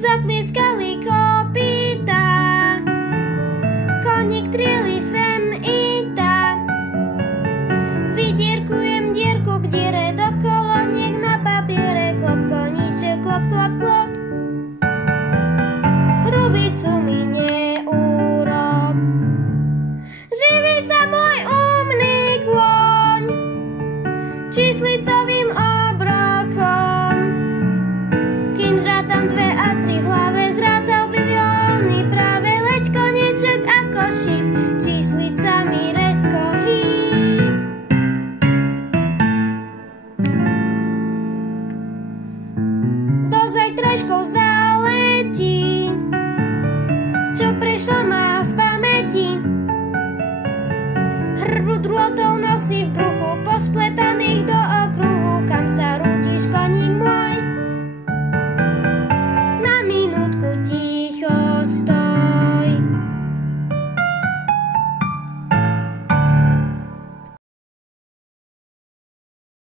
Zaplieskali kopytá, koník trieli sem i tá. Vydierkujem dierku k diere do koloniek na papiere, klop koníček, klop, klop, klop. Hrubicu mi neurob. Živí sa môj umný kôň číslicovým obrokom. Kým zrátam 2 a 3 v hlave, zrátal bilióny, práve leď konieček ako šíp, číslica mi rezko hýb. Do zajtrajškov zaletí, čo prešlo má v pamäti. Hrbu drôtov nosí v brúchu,